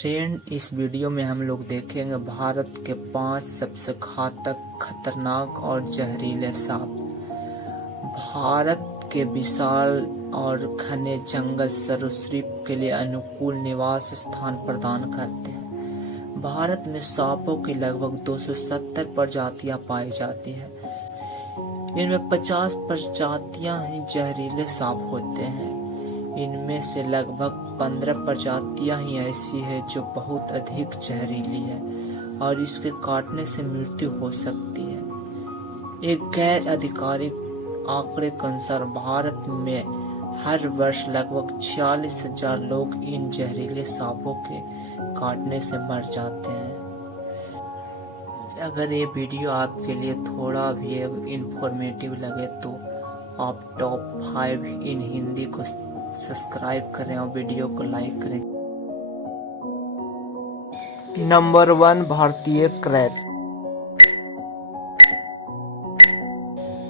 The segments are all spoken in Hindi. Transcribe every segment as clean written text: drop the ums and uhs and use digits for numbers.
फ्रेंड, इस वीडियो में हम लोग देखेंगे भारत के 5 सबसे घातक, खतरनाक और जहरीले सांप। भारत के विशाल और घने जंगल सरीसृप के लिए अनुकूल निवास स्थान प्रदान करते हैं। भारत में सांपों की लगभग 270 प्रजातियां पाई जाती हैं। इनमें 50 प्रजातियां ही जहरीले सांप होते हैं। इनमें से लगभग 15 प्रजातियां ही ऐसी है जो बहुत अधिक जहरीली है और इसके काटने से मृत्यु हो सकती है। एक गैर आधिकारिक आंकड़े के अनुसार भारत में हर वर्ष लगभग 46,000 लोग इन जहरीले सांपों के काटने से मर जाते हैं। अगर ये वीडियो आपके लिए थोड़ा भी इंफॉर्मेटिव लगे तो आप टॉप 5 इन हिंदी को सब्सक्राइब करें और वीडियो को लाइक करें। नंबर 1, भारतीय क्रैत।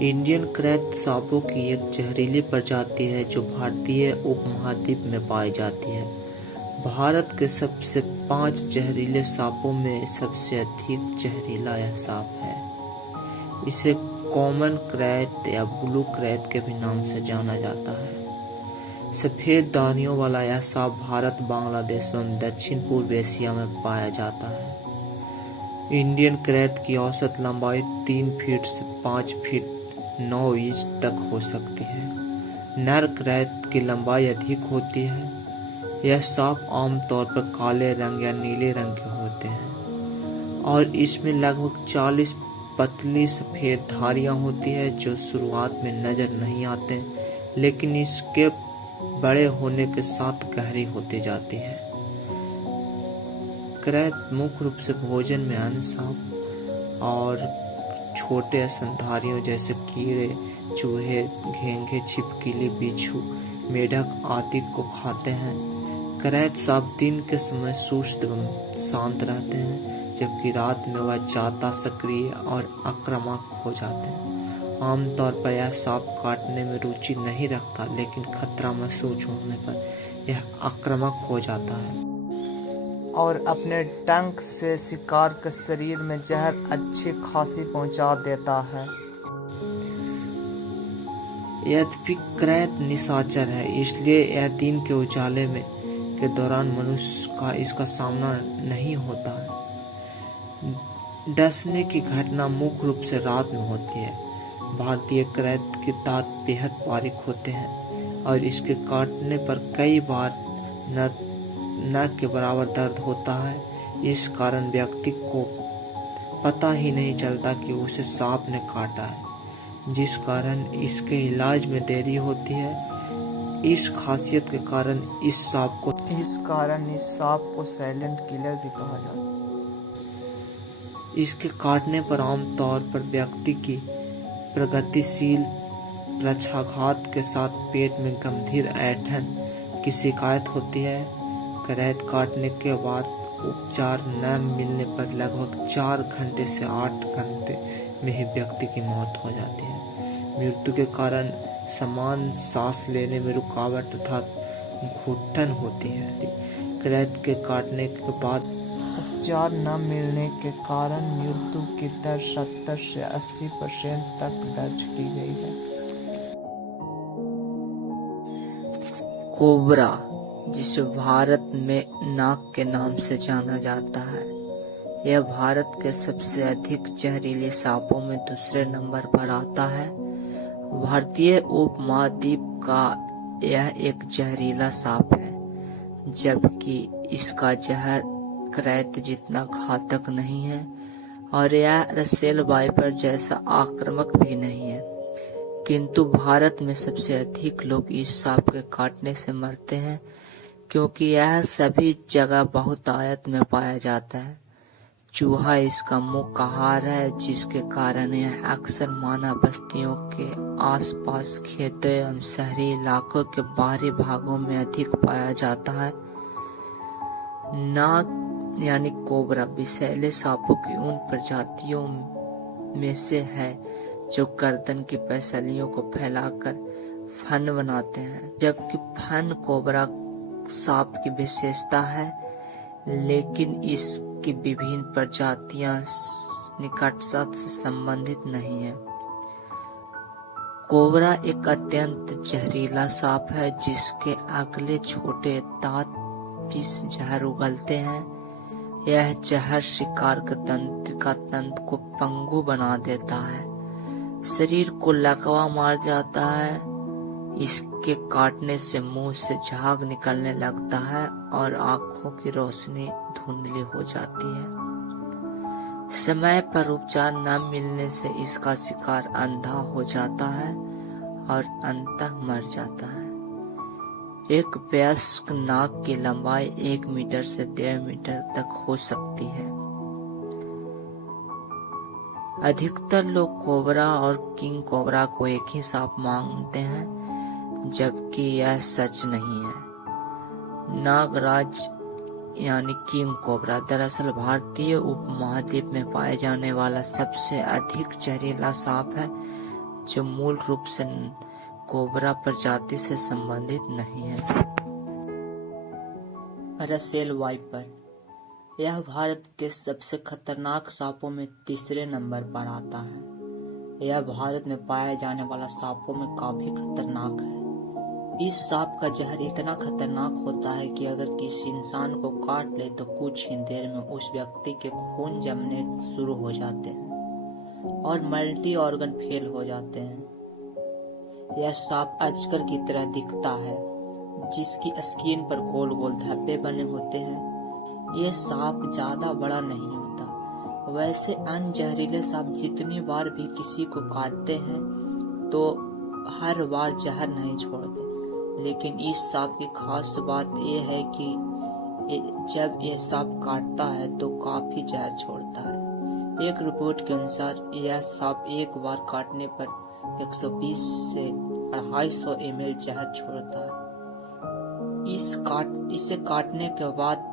इंडियन क्रैत सांपों की एक जहरीली प्रजाति है जो भारतीय उपमहाद्वीप में पाई जाती है। भारत के सबसे 5 जहरीले सांपों में सबसे अधिक जहरीला यह सांप है। इसे कॉमन क्रैत या ब्लू क्रैत के भी नाम से जाना जाता है। सफेद दाढ़ियों वाला यह सांप भारत, बांग्लादेश एवं दक्षिण पूर्व एशिया में पाया जाता है। इंडियन क्रैत की औसत लंबाई 3 फीट से 5 फीट 9 इंच तक हो सकती है। नर क्रैत की लंबाई अधिक होती है। यह सांप आमतौर पर काले रंग या नीले रंग के होते हैं और इसमें लगभग 40 पतली सफेद धारियां होती है जो शुरुआत में नजर नहीं आते, लेकिन इसके बड़े होने के साथ गहरी होती जाती है। क्रैत मुख्य रूप से भोजन में अन्य सांप और छोटे स्तनधारियों जैसे कीड़े, चूहे, घेंघे, छिपकली, बिच्छू, मेढक आदि को खाते हैं। क्रैत सांप दिन के समय सुस्त एवं शांत रहते हैं, जबकि रात में वह ज्यादा सक्रिय और आक्रामक हो जाते हैं। आमतौर पर यह सांप काटने में रुचि नहीं रखता, लेकिन खतरा महसूस होने पर यह आक्रामक हो जाता है और अपने डंक से शिकार के शरीर में जहर अच्छी खासी पहुंचा देता है। यद्यपि क्रैत निशाचर है, इसलिए यह दिन के उजाले में के दौरान मनुष्य का इसका सामना नहीं होता है। डसने की घटना मुख्य रूप से रात में होती है। भारतीय क्रैत के दांत बेहद बारीक होते हैं और इसके काटने पर कई बार न के बराबर दर्द होता है। इस कारण व्यक्ति को पता ही नहीं चलता कि उसे सांप ने काटा है, जिस कारण इसके इलाज में देरी होती है। इस खासियत के कारण इस सांप को साइलेंट किलर भी कहा जाता है। इसके काटने पर आमतौर पर व्यक्ति की प्रगतिशील प्रक्षाघात के साथ पेट में गंभीर ऐंठन की शिकायत होती है। क्रैत काटने के बाद उपचार न मिलने पर लगभग 4 घंटे से 8 घंटे में ही व्यक्ति की मौत हो जाती है। मृत्यु के कारण समान सांस लेने में रुकावट तथा घुटन होती है। क्रैत के काटने के बाद उपचार न मिलने के कारण मृत्यु की दर 70 से 80% तक दर्ज की गई है। कोबरा, जिसे भारत में नाग के नाम से जाना जाता है, यह भारत के सबसे अधिक जहरीले सांपों में दूसरे नंबर पर आता है। भारतीय उपमहाद्वीप का यह एक जहरीला सांप है, जबकि इसका जहर क्रैत जितना घातक नहीं है और यह रसेल वाइपर जैसा आक्रामक भी नहीं है। किंतु भारत में सबसे अधिक लोग इस सांप के काटने से मरते हैं, क्योंकि यह सभी जगह बहुतायत में पाया जाता है। चूहा इसका मुख्य आहार है, जिसके कारण यह अक्सर मानव बस्तियों के आसपास, खेतों एवं शहरी इलाकों के बाहरी भागों में अधिक पाया जाता है। नाग यानी कोबरा विषैले सांपों की उन प्रजातियों में से है जो गर्दन की पेशलियों को फैलाकर फन बनाते हैं, जबकि फन कोबरा सांप की विशेषता है। लेकिन इसकी विभिन्न प्रजातियां निकटता से संबंधित नहीं है। कोबरा एक अत्यंत जहरीला सांप है जिसके अगले छोटे दांत विष जहर उगलते हैं। यह जहर शिकार के तंत्र को पंगु बना देता है, शरीर को लकवा मार जाता है। इसके काटने से मुंह से झाग निकलने लगता है और आंखों की रोशनी धुंधली हो जाती है। समय पर उपचार न मिलने से इसका शिकार अंधा हो जाता है और अंततः मर जाता है। एक वयस्क नाग की लंबाई 1 मीटर से 1.5 मीटर तक हो सकती है। अधिकतर लोग कोबरा और किंग कोबरा को एक ही सांप मानते हैं, जबकि यह सच नहीं है। नागराज यानी किंग कोबरा दरअसल भारतीय उपमहाद्वीप में पाए जाने वाला सबसे अधिक जहरीला सांप है, जो मूल रूप से कोबरा प्रजाति से संबंधित नहीं है। रसेल वाइपर, यह भारत के सबसे खतरनाक सांपों में तीसरे नंबर पर आता है। यह भारत में पाए जाने वाला सांपों में काफी खतरनाक है। इस सांप का जहर इतना खतरनाक होता है कि अगर किसी इंसान को काट ले तो कुछ ही देर में उस व्यक्ति के खून जमने शुरू हो जाते हैं और मल्टी ऑर्गन फेल हो जाते हैं। यह सांप अजगर की तरह दिखता है, जिसकी स्किन पर गोल गोल धब्बे बने होते हैं। यह सांप ज्यादा बड़ा नहीं होता। वैसे अन्य जहरीले सांप जितनी बार भी किसी को काटते हैं तो हर बार जहर नहीं छोड़ते, लेकिन इस सांप की खास बात यह है कि जब यह सांप काटता है तो काफी जहर छोड़ता है। एक रिपोर्ट के अनुसार यह सांप एक बार काटने पर 120 से 250 ml जहर छोड़ता है। इसे काटने के बाद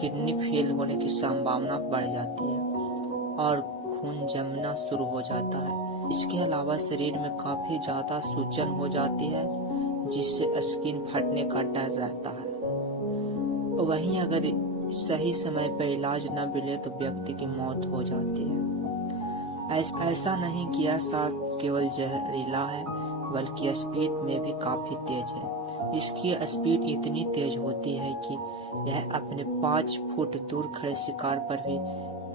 किडनी फेल होने की संभावना बढ़ जाती है और खून जमना शुरू हो जाता है। इसके अलावा शरीर में काफी ज्यादा सूजन हो जाती है, जिससे स्किन फटने का डर रहता है। वहीं अगर सही समय पर इलाज न मिले तो व्यक्ति की मौत हो जाती है। ऐसा नहीं कि यह सांप केवल जहरीला है, बल्कि स्पीड में भी काफी तेज है। इसकी स्पीड इतनी तेज होती है कि यह अपने 5 फुट दूर खड़े शिकार पर भी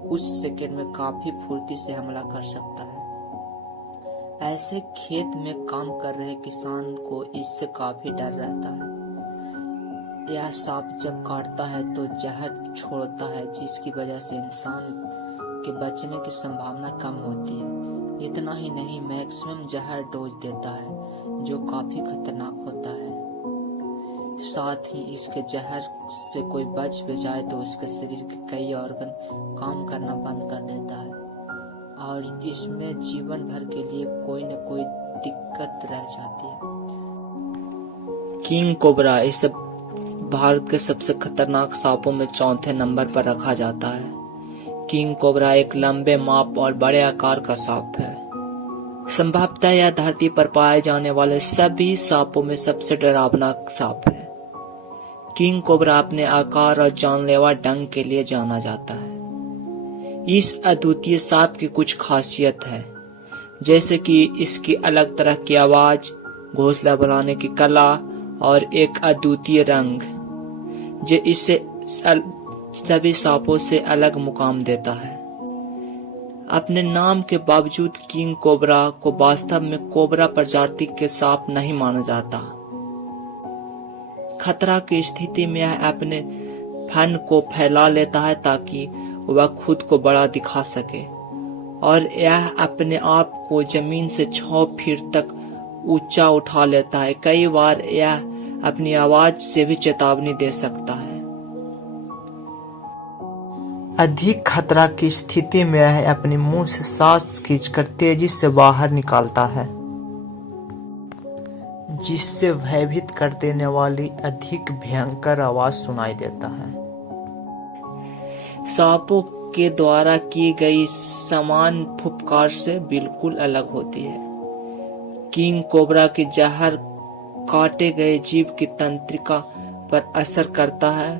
कुछ सेकंड में काफी फुर्ती से हमला कर सकता है। ऐसे खेत में काम कर रहे किसान को इससे काफी डर रहता है। यह सांप जब काटता है तो जहर छोड़ता है, जिसकी वजह से इंसान के बचने की संभावना कम होती है। इतना ही नहीं, मैक्सिमम जहर डोज देता है, जो काफी खतरनाक होता है। साथ ही इसके जहर से कोई बच भी जाए तो उसके शरीर के कई ऑर्गन काम करना बंद कर देता है और इसमें जीवन भर के लिए कोई न कोई दिक्कत रह जाती है। किंग कोबरा इसे भारत के सबसे खतरनाक सांपों में 4थे नंबर पर रखा जाता है। किंग कोबरा एक लंबे माप और बड़े आकार का सांप है। संभवतः यह धरती पर पाए जाने वाले सभी सांपों में सबसे डरावना सांप है। किंग कोबरा अपने आकार और जानलेवा डंक के लिए जाना जाता है। इस अद्वितीय सांप की कुछ खासियत है, जैसे कि इसकी अलग तरह की आवाज, घोंसला बनाने की कला और एक अद्वितीय रंग, जो इसे सभी सांपों से अलग मुकाम देता है। अपने नाम के बावजूद किंग कोबरा को वास्तव में कोबरा प्रजाति के सांप नहीं माना जाता। खतरा की स्थिति में यह अपने फन को फैला लेता है ताकि वह खुद को बड़ा दिखा सके, और यह अपने आप को जमीन से 6 फीट तक ऊंचा उठा लेता है। कई बार यह अपनी आवाज से भी चेतावनी दे सकता है। अधिक खतरा की स्थिति में यह अपने मुंह से सांस खींचकर तेजी से बाहर निकालता है, जिससे भयभीत कर देने वाली अधिक भयंकर आवाज सुनाई देता है। सांपों के द्वारा की गई समान फुफकार से बिल्कुल अलग होती है। किंग कोबरा की जहर काटे गए जीव की तंत्रिका पर असर करता है,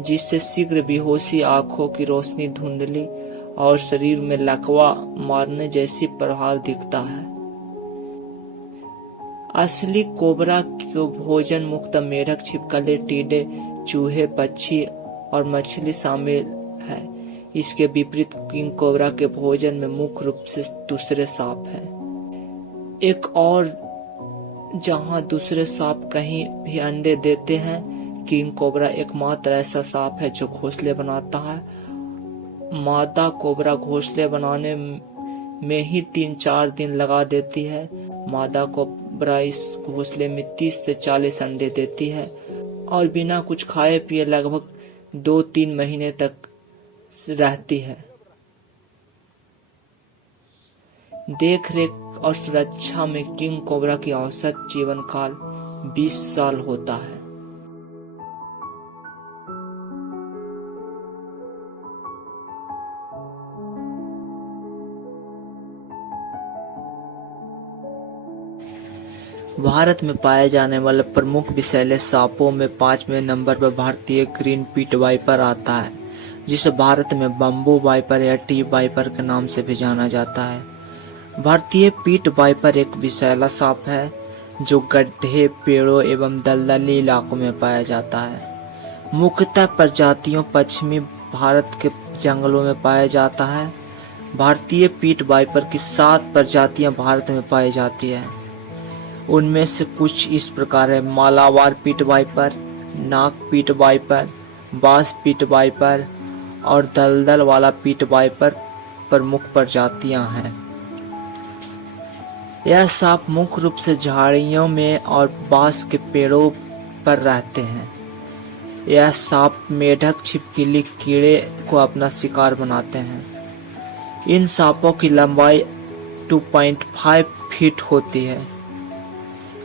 जिससे शीघ्र बेहोशी, आंखों की रोशनी धुंधली और शरीर में लकवा मारने जैसी प्रभाव दिखता है। असली कोबरा को भोजन मुक्त मेढक, छिपकली, टीडे, चूहे, पक्षी और मछली शामिल है। इसके विपरीत किंग कोबरा के भोजन में मुख्य रूप से दूसरे सांप हैं। एक और जहां दूसरे सांप कहीं भी अंडे देते हैं, किंग कोबरा एकमात्र ऐसा सांप है जो घोंसले बनाता है। मादा कोबरा घोंसले बनाने में ही 3-4 दिन लगा देती है। मादा कोबरा इस घोंसले में 30 से 40 अंडे देती है और बिना कुछ खाए पिए लगभग 2-3 महीने तक रहती है। देख रेख और सुरक्षा में किंग कोबरा की औसत जीवन काल 20 साल होता है। भारत में पाए जाने वाले प्रमुख विषैले सांपों में 5वें नंबर पर भारतीय ग्रीन पीट वाइपर आता है, जिसे भारत में बम्बू वाइपर या टी वाइपर के नाम से भी जाना जाता है। भारतीय पीट वाइपर एक विषैला सांप है जो गड्ढे, पेड़ों एवं दलदली इलाकों में पाया जाता है। मुख्यतः प्रजातियों पश्चिमी भारत के जंगलों में पाया जाता है। भारतीय पीट वाइपर की 7 प्रजातियां भारत में पाई जाती है। उनमें से कुछ इस प्रकार है: मालाबार पीट वाइपर, नाग पीट वाइपर, बांस पीट वाइपर और दलदल वाला पीट वाइपर प्रमुख प्रजातियां हैं। यह सांप मुख्य रूप से झाड़ियों में और बांस के पेड़ों पर रहते हैं। यह सांप मेढक, छिपकली, कीड़े को अपना शिकार बनाते हैं। इन सांपों की लंबाई 2.5 फीट होती है।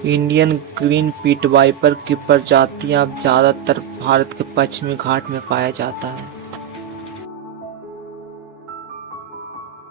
इंडियन ग्रीन पीट वाइपर की प्रजातियां ज्यादातर भारत के पश्चिमी घाट में पाया जाता है।